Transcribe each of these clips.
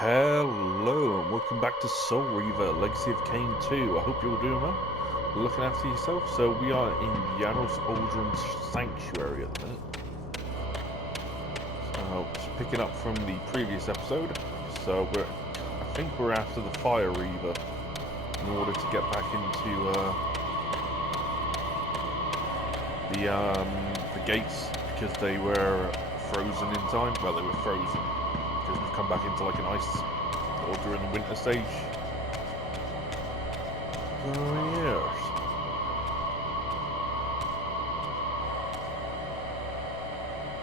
Hello and welcome back to Soul Reaver, Legacy of Kain 2. I hope you're all doing well, looking after yourself. So we are in Yanos Sanctuary at the minute. So just picking up from the previous episode. So I think we're after the Fire Reaver in order to get back into the gates, because they were frozen in time. Well, they were frozen because we've come back into like an ice or during the winter stage. So yes.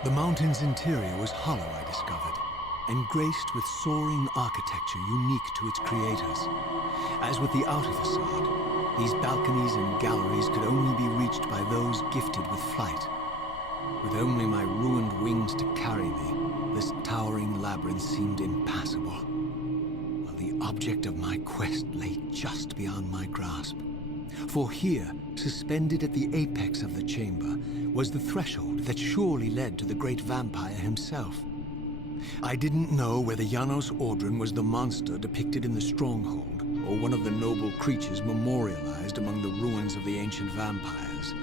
The mountain's interior was hollow, I discovered, and graced with soaring architecture unique to its creators. As with the outer facade, these balconies and galleries could only be reached by those gifted with flight. With only my ruined wings to carry me, this towering labyrinth seemed impassable, while the object of my quest lay just beyond my grasp. For here, suspended at the apex of the chamber, was the threshold that surely led to the great vampire himself. I didn't know whether Yanos was the monster depicted in the stronghold, or one of the noble creatures memorialized among the ruins of the ancient vampires.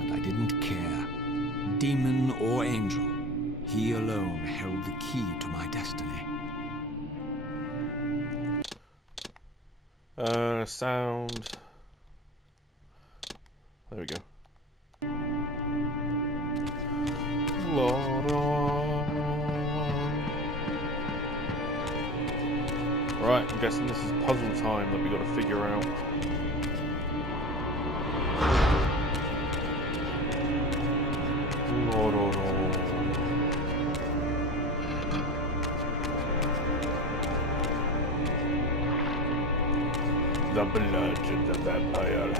And I didn't care. Demon or angel, he alone held the key to my destiny. Sound. There we go. Right, I'm guessing this is puzzle time that we got to figure out. The blood of the vampire.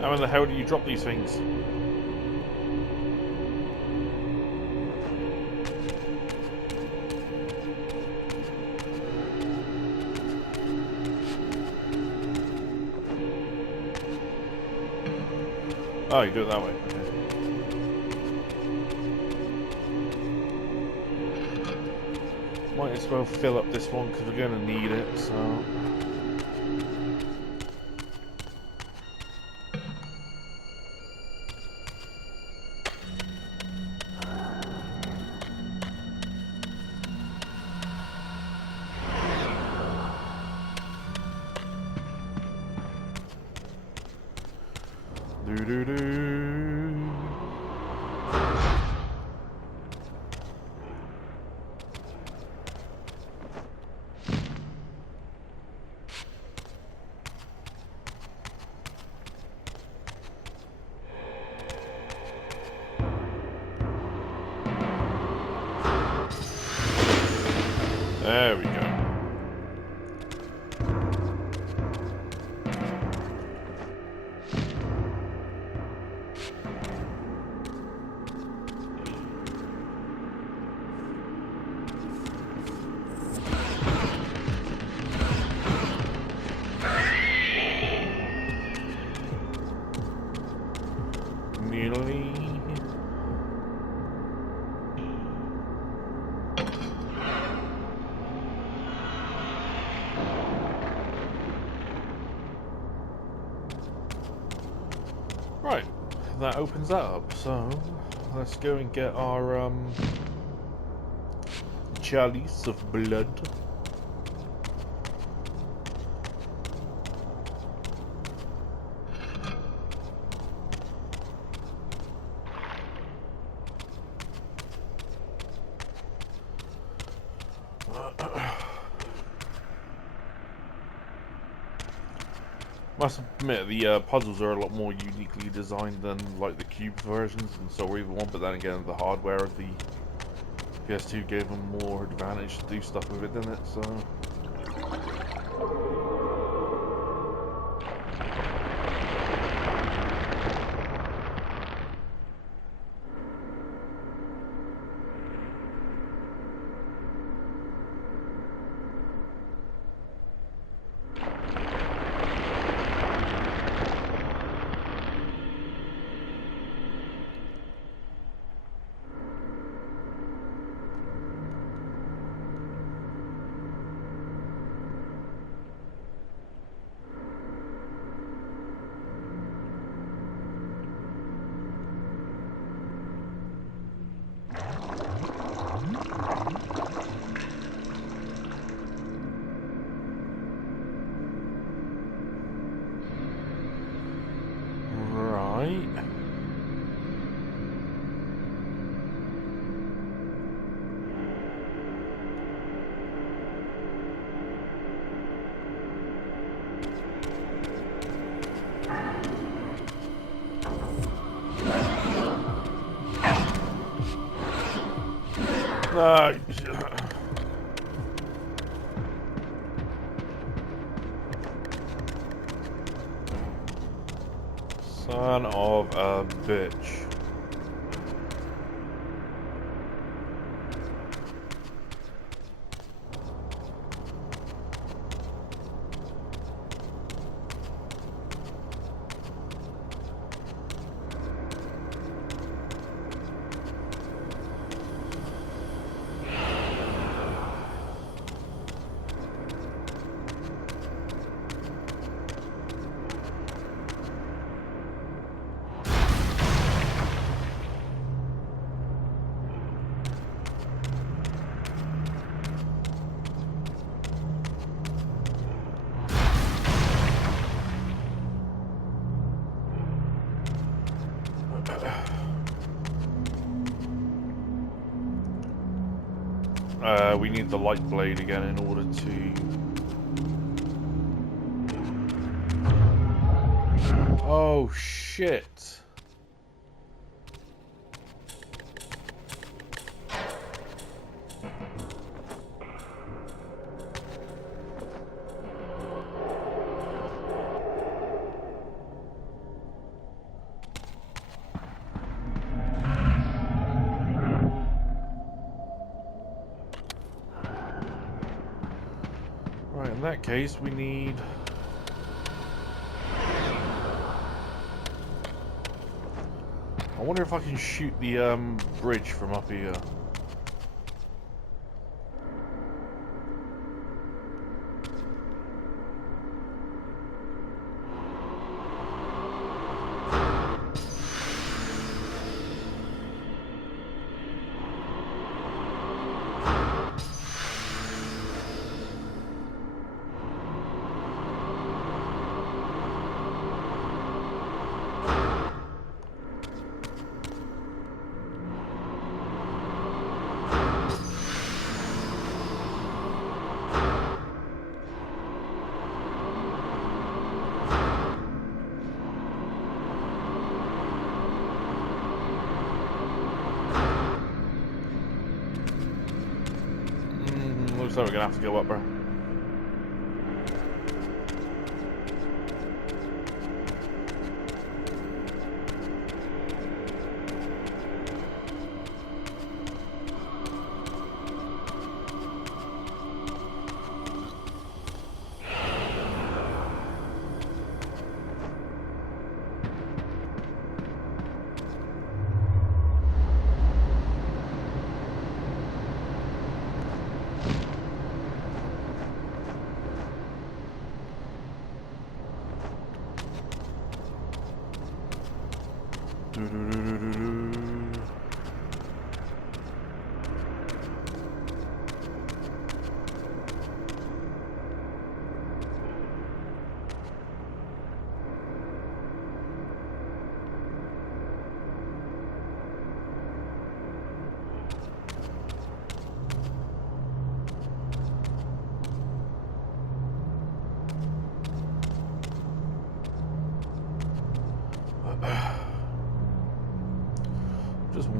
How in the hell do you drop these things? Oh, you do it that way. Okay. Might as well fill up this one because we're going to need it, so... There we go. Nearly. Right, that opens that up, so let's go and get our chalice of blood. Must admit, the puzzles are a lot more uniquely designed than like the cube versions in Soul Reaver 1, but then again, the hardware of the PS2 gave them more advantage to do stuff with it, didn't it? So. No. Son of a bitch. We need the light blade again in order to... Oh, shit. Right, in that case, we need... I wonder if I can shoot the bridge from up here. Looks like we're gonna have to go up, bro.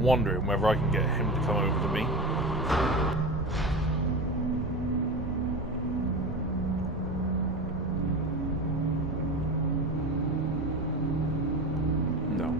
wondering whether I can get him to come over to me. No.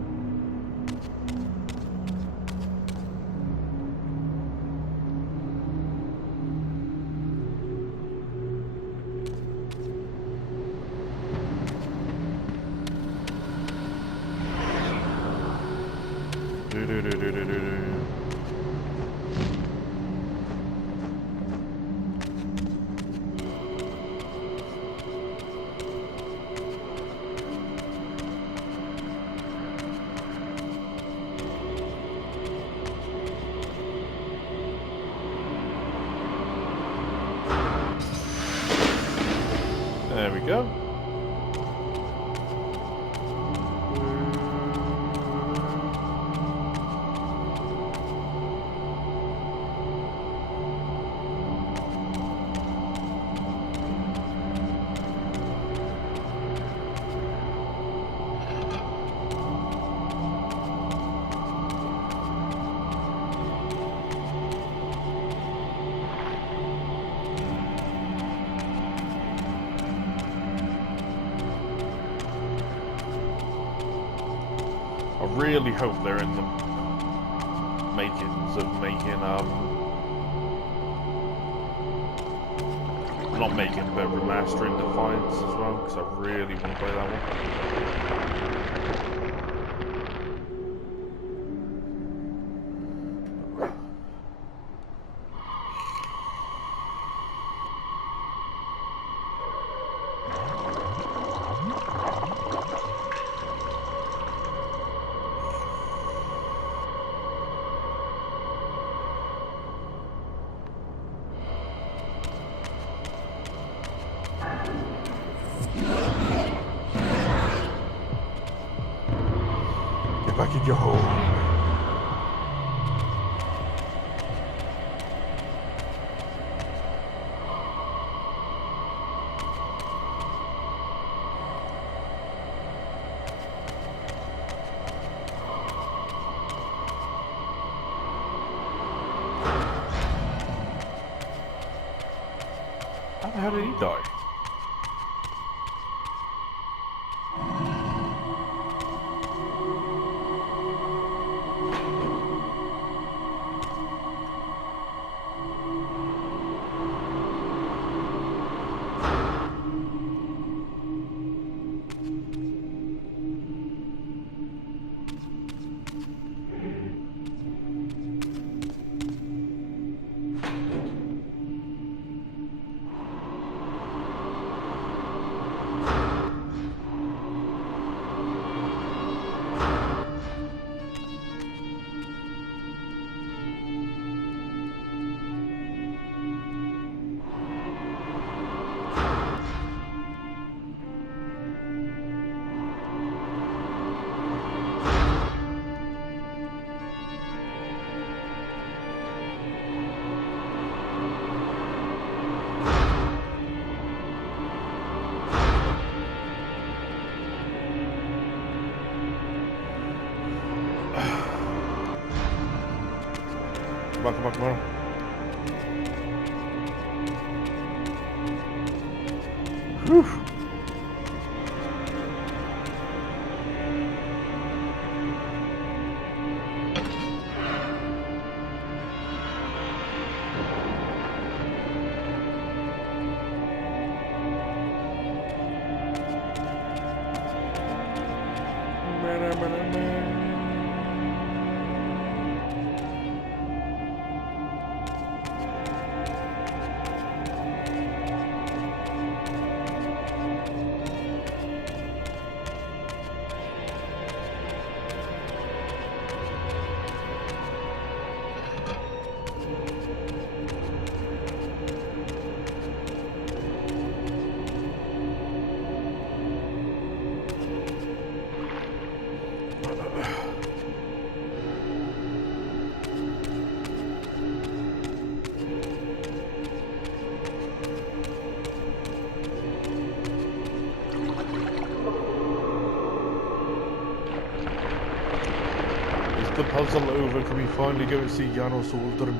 There we go. I really hope they're in the makings of making, not making, but remastering Defiance as well, because I really want to play that one. Get back in your hole. How the hell did he die? Come on, come on, come on. Whew. puzzle over, can we finally go and see Yanos Aldrin?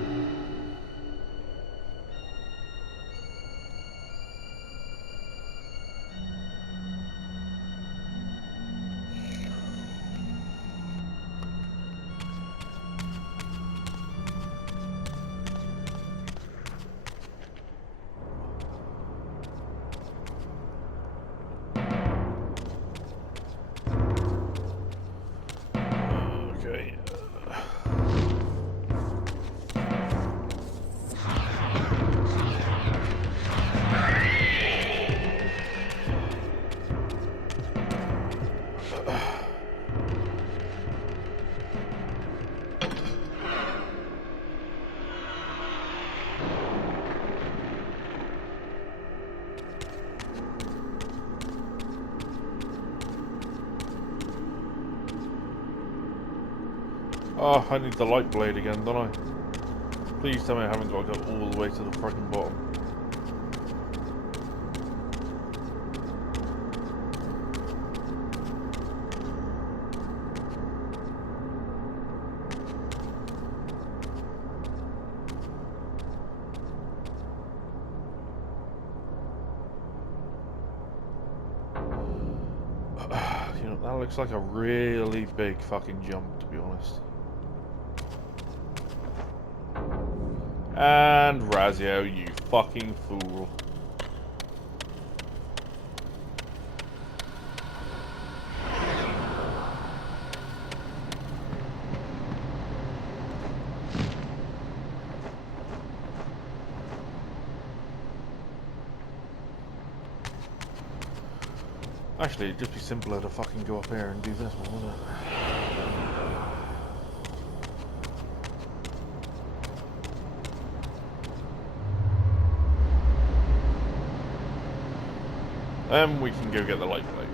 Okay. Oh, I need the light blade again, don't I? Please tell me I haven't got to go all the way to the fucking bottom. You know, that looks like a really big fucking jump, to be honest. And Razio, you fucking fool. Actually, it'd just be simpler to fucking go up here and do this one, wouldn't it? Then we can go get the light plate.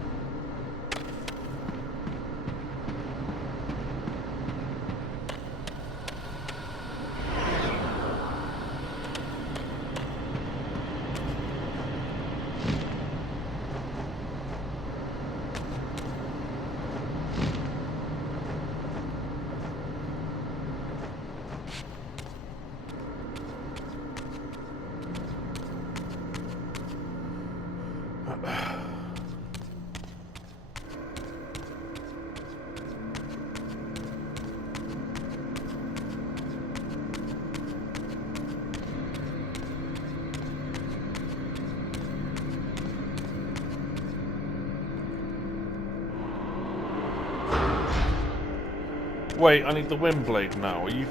Wait, I need the wind blade now. Are you?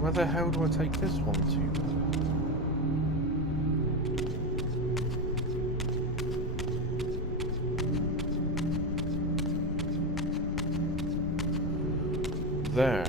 Where the hell do I take this one to? There.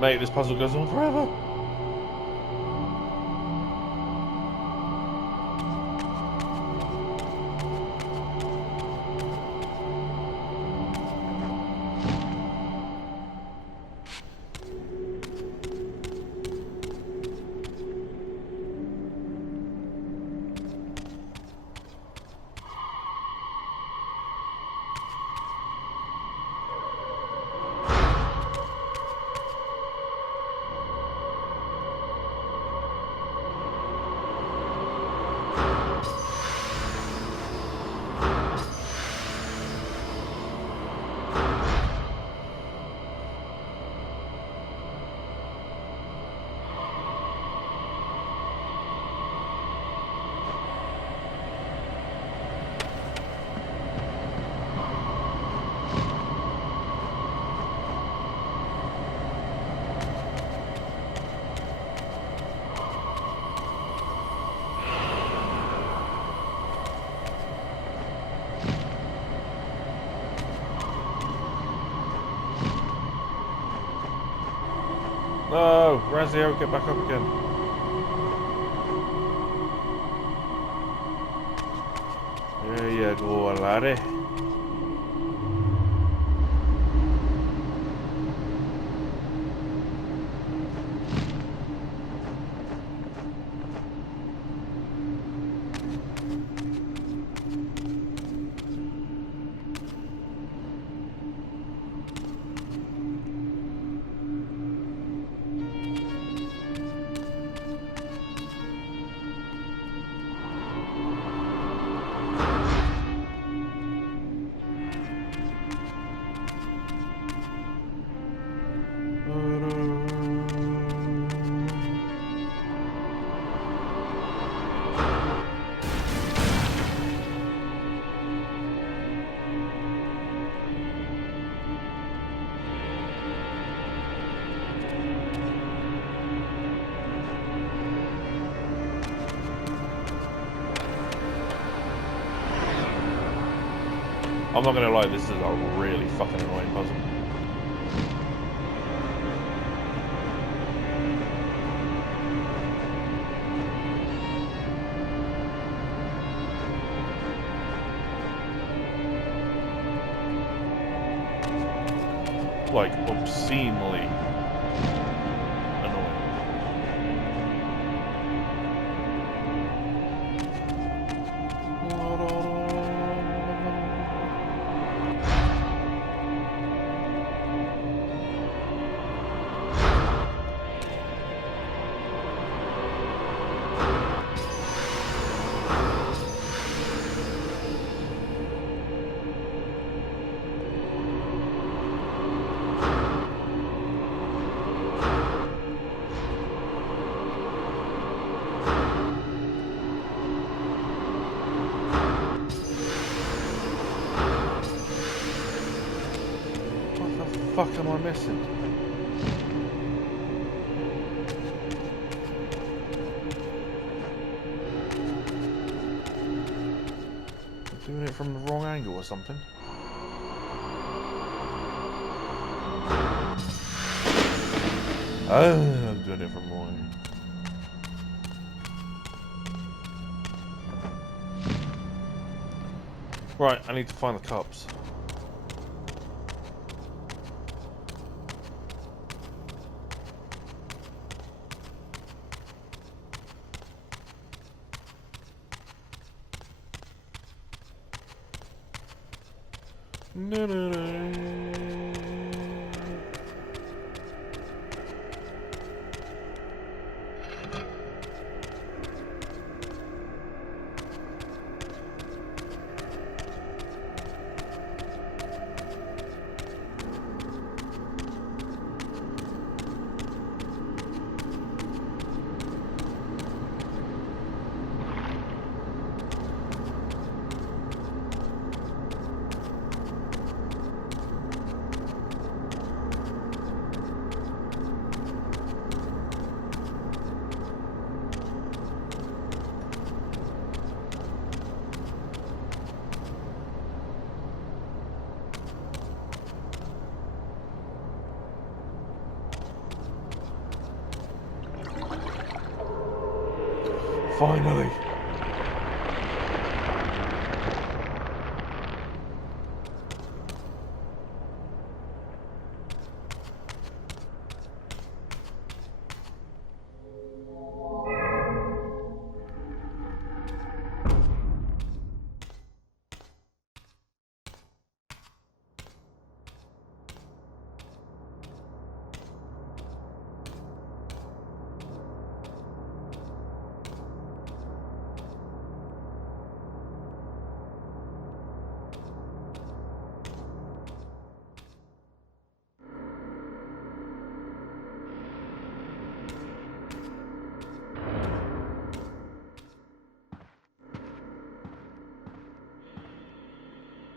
Mate, this puzzle goes on forever. No, Razio, get back up again. There you go, laddie. I'm not gonna lie, this is a really fucking annoying puzzle. Like, obscenely annoying. What the fuck am I missing? I'm doing it from the wrong angle or something. Oh, I'm doing it from the wrong angle. Right, I need to find the cups. No, no, no. Finally.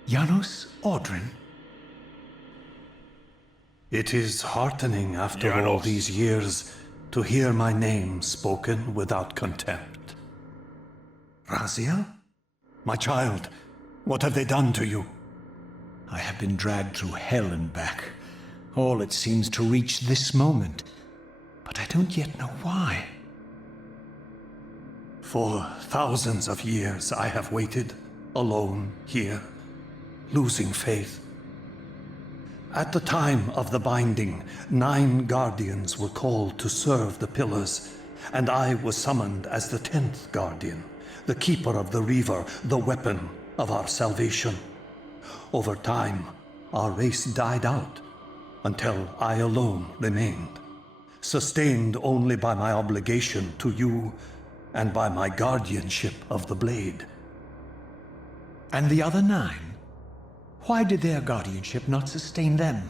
Yanos Audrin? It is heartening after all Yanos. these years to hear my name spoken without contempt. Raziel? My child, what have they done to you? I have been dragged through hell and back. All it seems to reach this moment. But I don't yet know why. For thousands of years I have waited, alone here, losing faith. At the time of the binding, 9 guardians were called to serve the pillars, and I was summoned as the 10th guardian, the keeper of the Reaver, the weapon of our salvation. Over time, our race died out, until I alone remained, sustained only by my obligation to you and by my guardianship of the blade. And the other 9? Why did their guardianship not sustain them?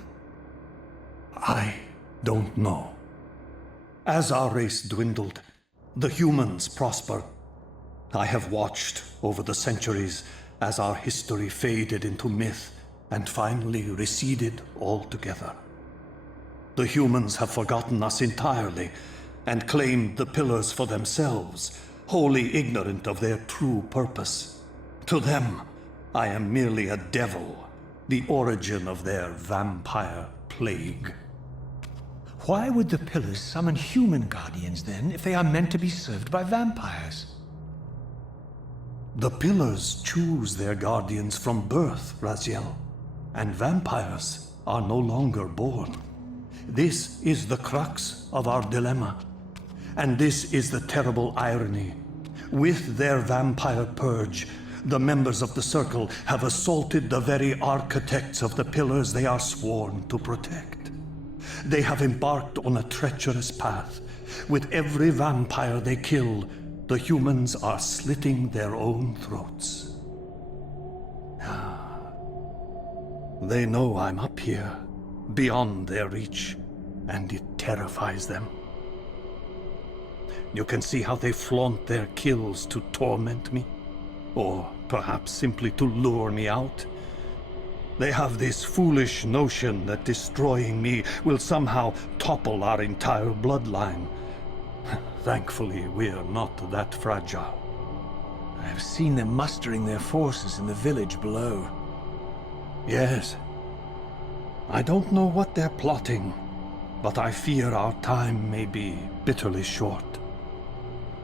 I don't know. As our race dwindled, the humans prospered. I have watched over the centuries as our history faded into myth and finally receded altogether. The humans have forgotten us entirely and claimed the pillars for themselves, wholly ignorant of their true purpose. To them, I am merely a devil, the origin of their vampire plague. Why would the pillars summon human guardians then, if they are meant to be served by vampires? The pillars choose their guardians from birth, Raziel, and vampires are no longer born. This is the crux of our dilemma, and this is the terrible irony. With their vampire purge, the members of the Circle have assaulted the very architects of the pillars they are sworn to protect. They have embarked on a treacherous path. With every vampire they kill, the humans are slitting their own throats. They know I'm up here, beyond their reach, and it terrifies them. You can see how they flaunt their kills to torment me. Or perhaps simply to lure me out. They have this foolish notion that destroying me will somehow topple our entire bloodline. Thankfully, we're not that fragile. I have seen them mustering their forces in the village below. Yes. I don't know what they're plotting, but I fear our time may be bitterly short.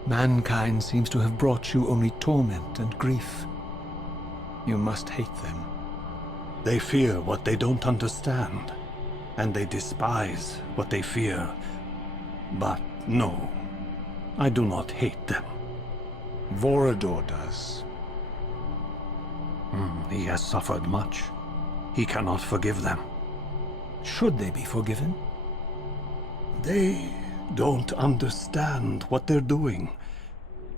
Mankind seems to have brought you only torment and grief. You must hate them. They fear what they don't understand, and they despise what they fear. But no, I do not hate them. Vorador does. He has suffered much. He cannot forgive them. Should they be forgiven? They don't understand what they're doing.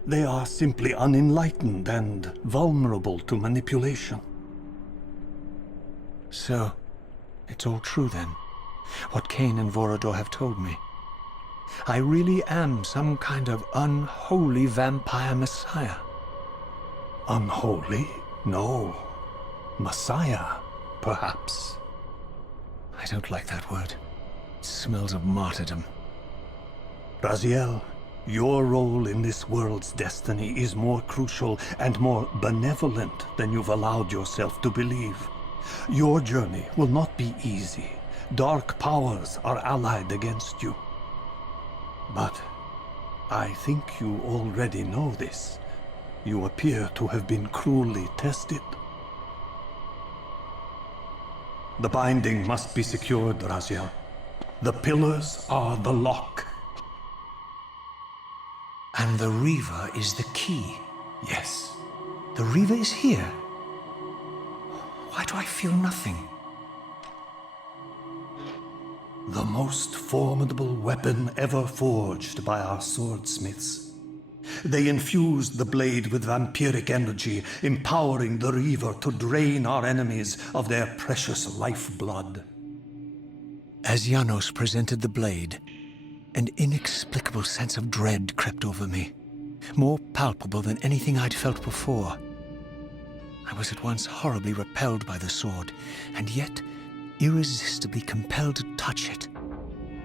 They are simply unenlightened and vulnerable to manipulation. So, it's all true then, what Kain and Vorador have told me. I really am some kind of unholy vampire messiah. Unholy? No. Messiah, perhaps. I don't like that word. It smells of martyrdom. Raziel, your role in this world's destiny is more crucial and more benevolent than you've allowed yourself to believe. Your journey will not be easy. Dark powers are allied against you. But I think you already know this. You appear to have been cruelly tested. The binding must be secured, Raziel. The pillars are the lock. And the Reaver is the key. Yes. The Reaver is here. Why do I feel nothing? The most formidable weapon ever forged by our swordsmiths. They infused the blade with vampiric energy, empowering the Reaver to drain our enemies of their precious lifeblood. As Yanos presented the blade, an inexplicable sense of dread crept over me, more palpable than anything I'd felt before. I was at once horribly repelled by the sword, and yet irresistibly compelled to touch it,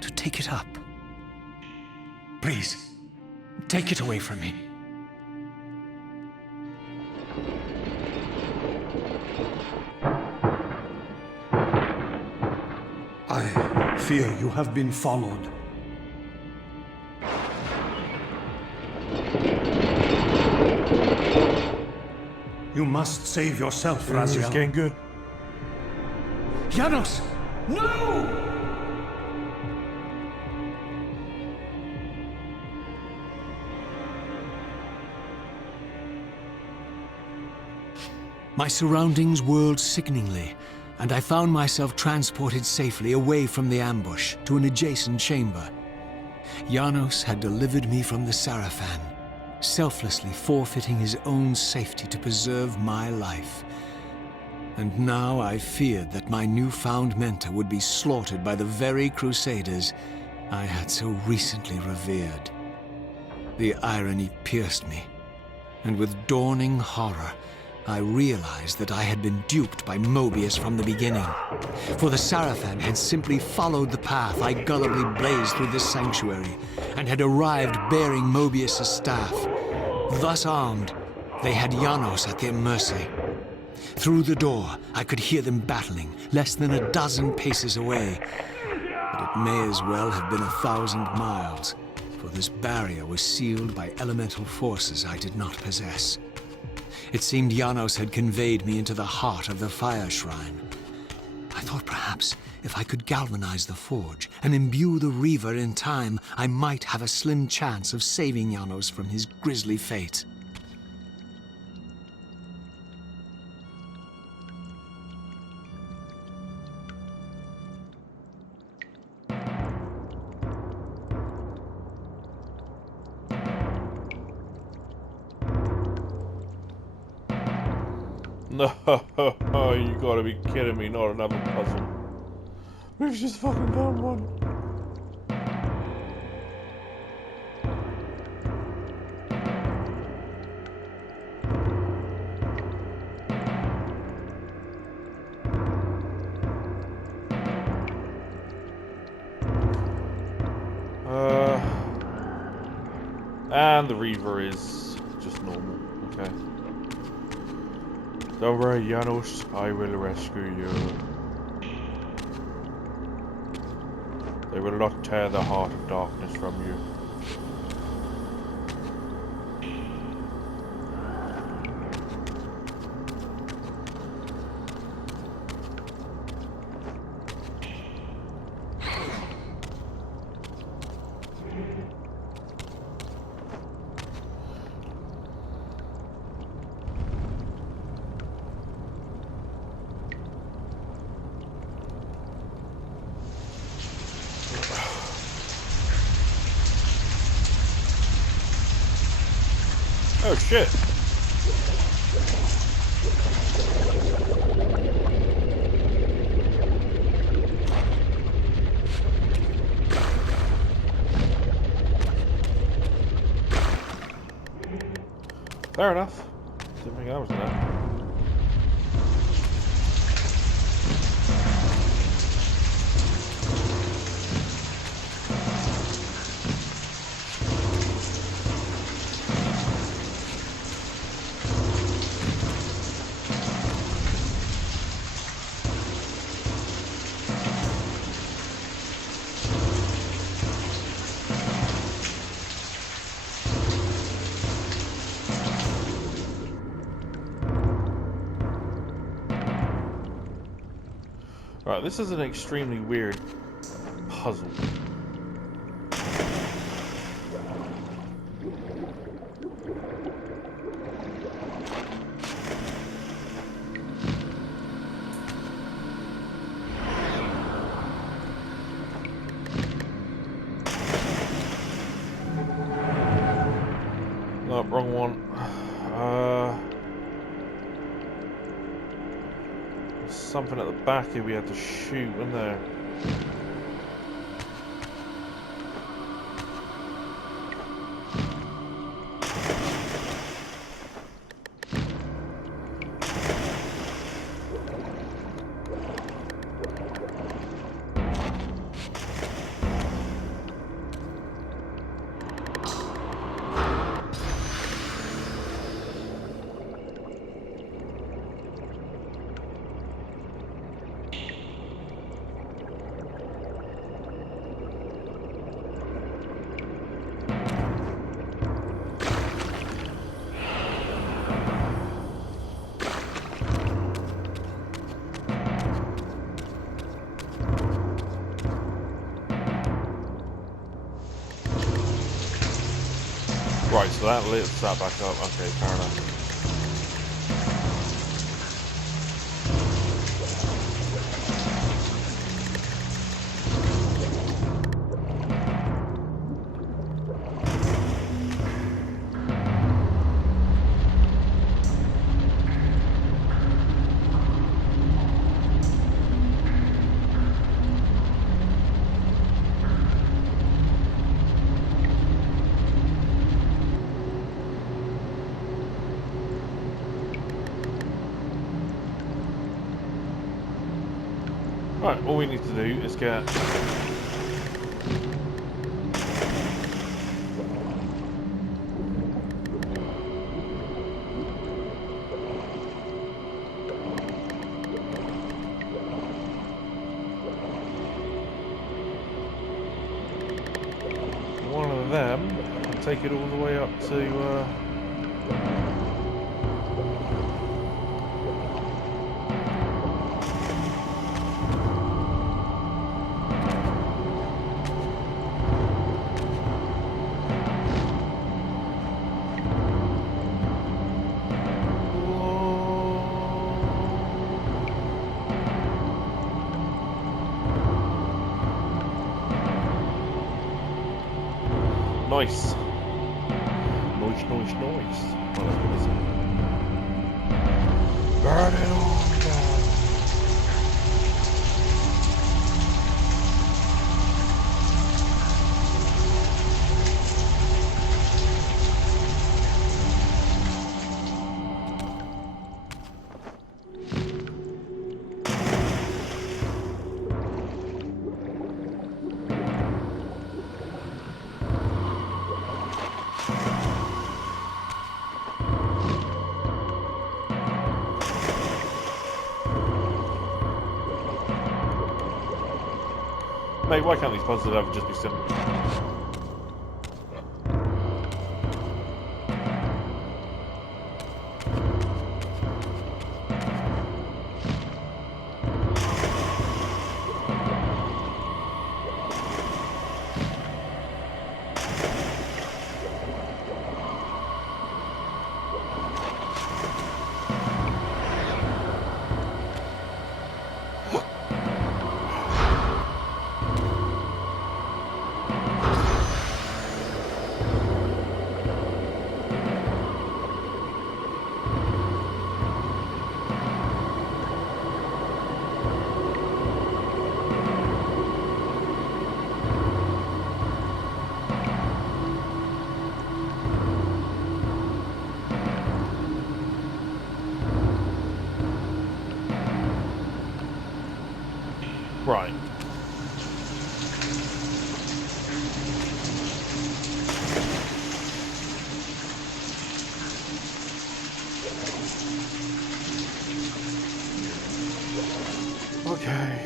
to take it up. Please, take it away from me. I fear you have been followed. You must save yourself, Raziel. It's getting good. Yanos! No! My surroundings whirled sickeningly, and I found myself transported safely away from the ambush to an adjacent chamber. Yanos had delivered me from the Sarafan, selflessly forfeiting his own safety to preserve my life. And now I feared that my newfound mentor would be slaughtered by the very crusaders I had so recently revered. The irony pierced me, and with dawning horror, I realized that I had been duped by Mobius from the beginning. For the Sarafan had simply followed the path I gullibly blazed through this sanctuary, and had arrived bearing Mobius' staff. Thus armed, they had Yanos at their mercy. Through the door, I could hear them battling, less than a dozen paces away. But it may as well have been 1,000 miles, for this barrier was sealed by elemental forces I did not possess. It seemed Yanos had conveyed me into the heart of the fire shrine. I thought perhaps if I could galvanize the forge and imbue the Reaver in time, I might have a slim chance of saving Yanos from his grisly fate. No, you gotta be kidding me, not another puzzle. We've just fucking done one. And the Reaver is just normal, okay. Don't worry, Yanos, I will rescue you. They will not tear the heart of darkness from you. Oh shit! Fair enough. Didn't think I was in that. Right, this is an extremely weird puzzle. No, wrong one. There's something at the back here we had to shoot, wasn't there? Right, so that lit that back up. Okay, fair enough. Right, all we need to do is get one of them and take it all the way up to nice. Nice. Well, that's what this is. Burn it all down. Mate, why can't these puzzles ever just be simple? Right. Okay.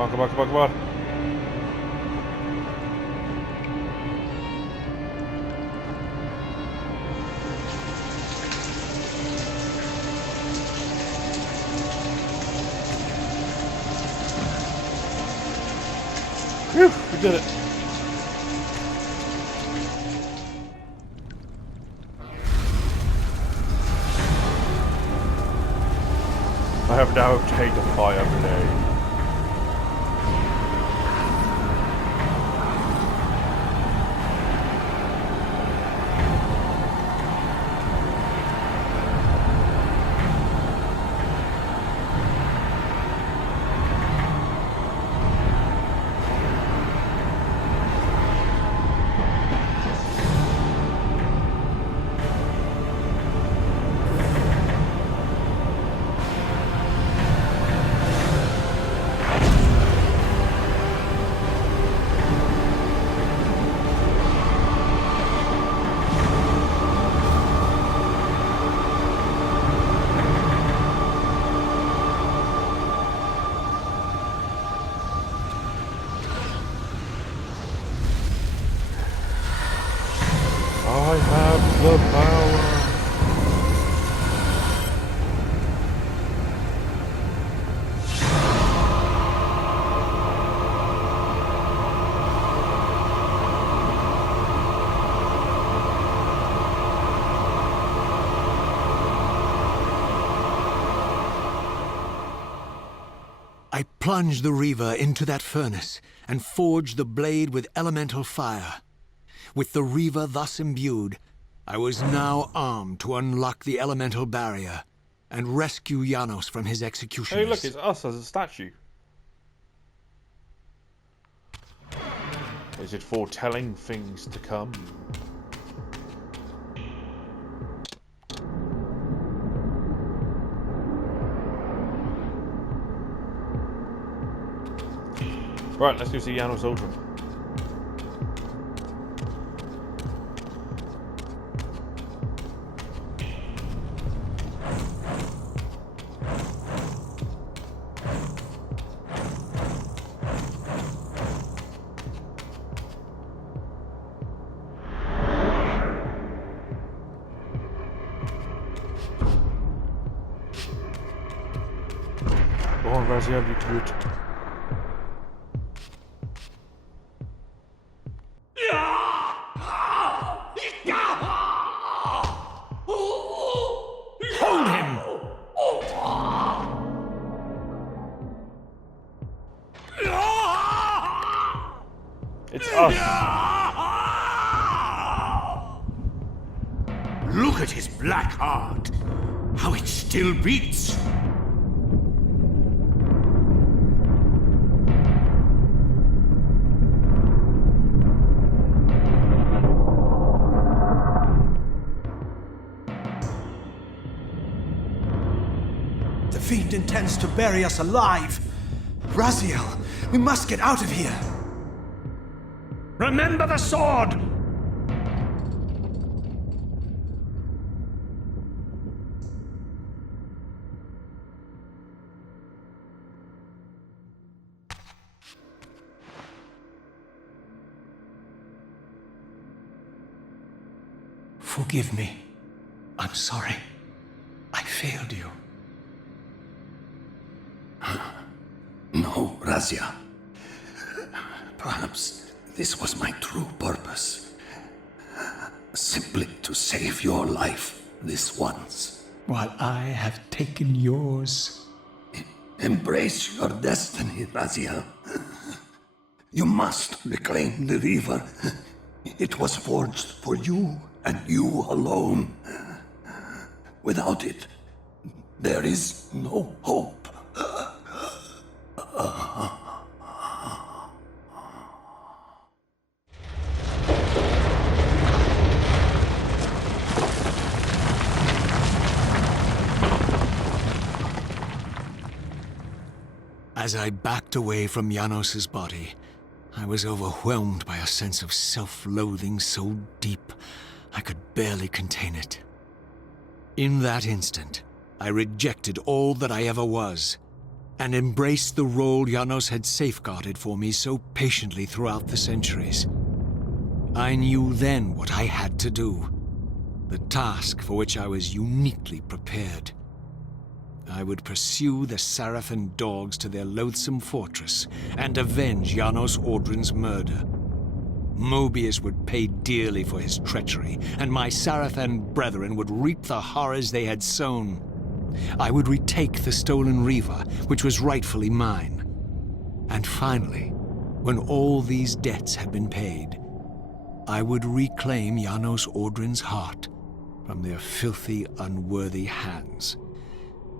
on, come on, come on, come on. Phew, we did it. I have now obtained a fire blade. I have the power. I plunged the Reaver into that furnace and forged the blade with elemental fire. With the Reaver thus imbued, I was now armed to unlock the elemental barrier and rescue Yanos from his executioners. Hey look, it's us as a statue. Is it foretelling things to come? Right, let's go see Yanos over. Go on, Raziel, you do it. Hold him! It's us. Look at his black heart. How it still beats. The fiend intends to bury us alive. Raziel, we must get out of here. Remember the sword! Forgive me. I'm sorry. I failed you. No, Razia. Perhaps this was my true purpose. Simply to save your life this once. While I have taken yours. Embrace your destiny, Razia. You must reclaim the Reaver. It was forged for you and you alone. Without it, there is no hope. As I backed away from Janos's body, I was overwhelmed by a sense of self-loathing so deep I could barely contain it. In that instant, I rejected all that I ever was, and embraced the role Yanos had safeguarded for me so patiently throughout the centuries. I knew then what I had to do, the task for which I was uniquely prepared. I would pursue the Sarafan dogs to their loathsome fortress and avenge Janos Audrin's murder. Mobius would pay dearly for his treachery, and my Sarafan brethren would reap the horrors they had sown. I would retake the stolen Reaver, which was rightfully mine. And finally, when all these debts had been paid, I would reclaim Janos Audrin's heart from their filthy, unworthy hands.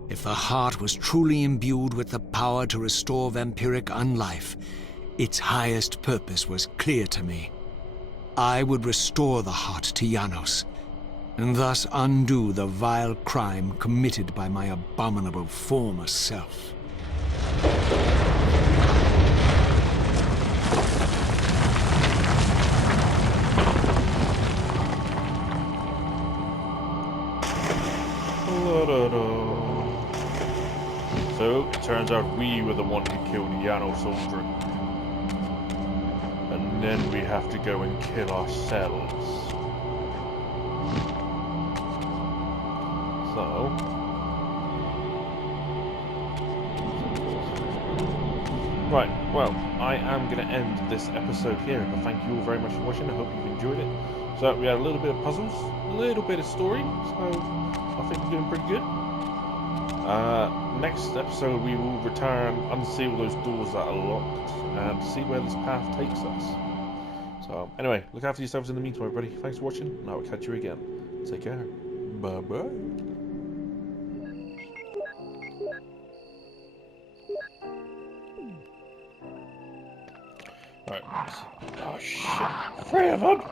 If the heart was truly imbued with the power to restore vampiric unlife, its highest purpose was clear to me. I would restore the heart to Janos, and thus undo the vile crime committed by my abominable former self. So, it turns out we were the one who killed Yanos Audrin. And then we have to go and kill ourselves. So... Right, well, I am going to end this episode here, but thank you all very much for watching. I hope you've enjoyed it. So, we had a little bit of puzzles, a little bit of story, so I think we're doing pretty good. Next episode we will return, unseal those doors that are locked, and see where this path takes us. So, anyway, look after yourselves in the meantime, everybody. Thanks for watching, and I will catch you again. Take care. Bye-bye. Alright. Oh, shit. 3 of them!